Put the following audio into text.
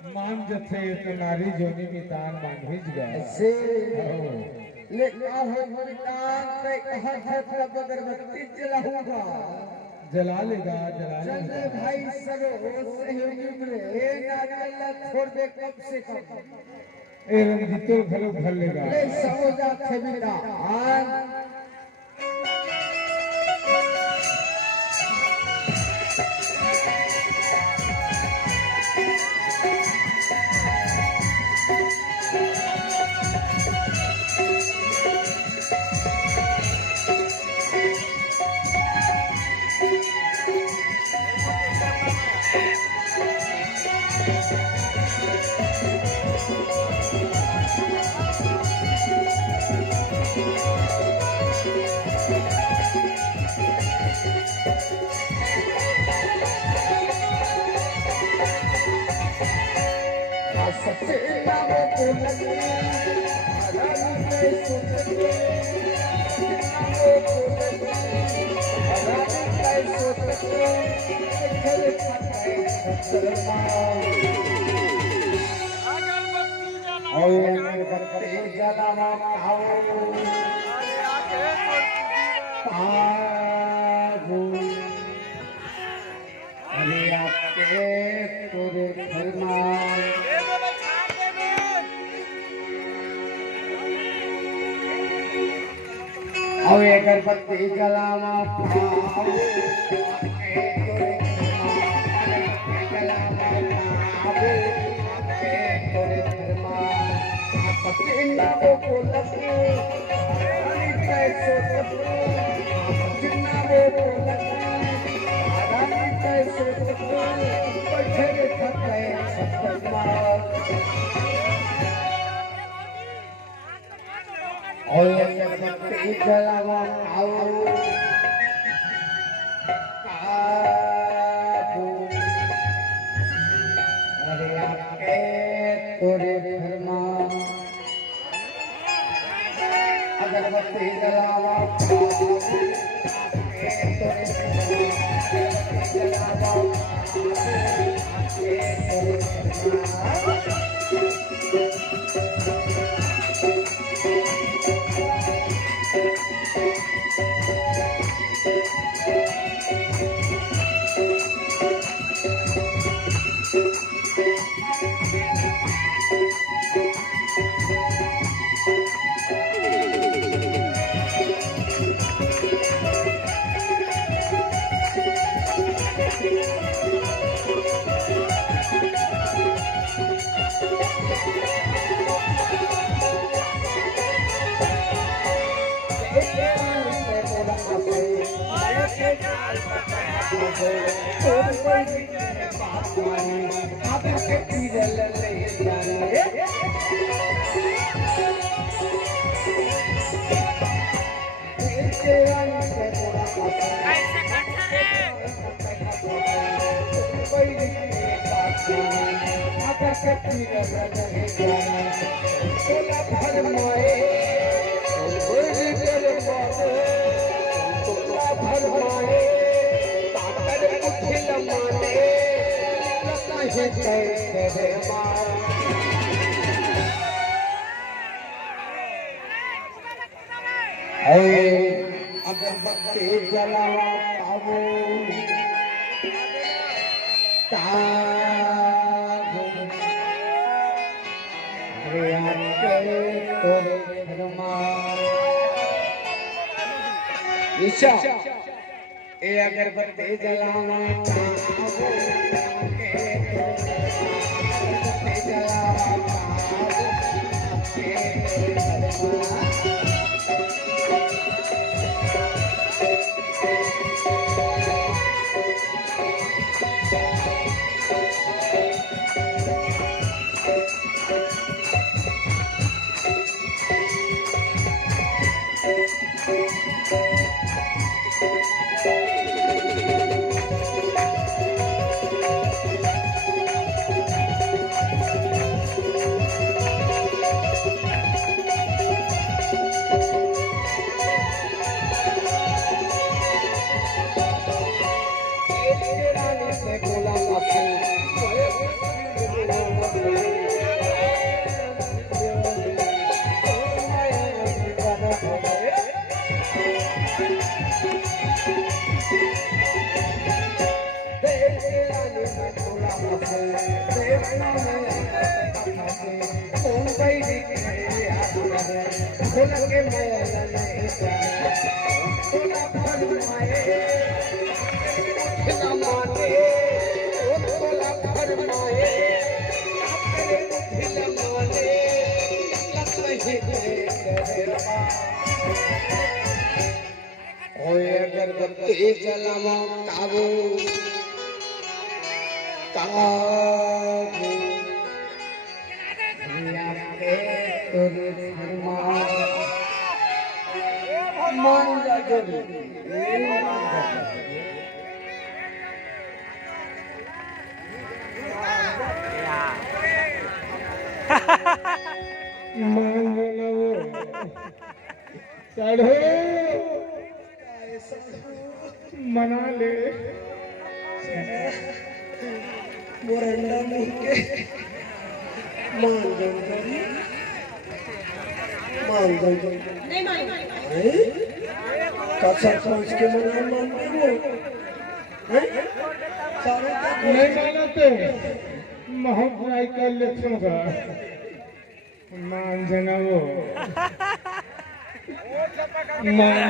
मान जथे तो नारी जोनी में तान बांधिज गए से ले का हो तान पे कहां से तब अगरबत्ती जलाऊंगा जला लेगा चल भाई सरो सहयोगी रे नारियल छोड़ दे कब से कब ए रंजीतो घरो भर लेगा ले समोजा थे बेटा अगरबत्ती जलावा जलावा अगरबत्ती जलावा अगरबत्ती जलावा पावो तागो रे आके तोरे धर्मा ईशा ए अगरबत्ती जलावा पावो अगरबत्ती जलावा काबू काबू चढ़ो मना ले मोरंडा मुंह के मांगन नहीं कच्चा खोज के मना मानते हो नहीं मानते महाप्राय का लक्षण का मान जना वो मान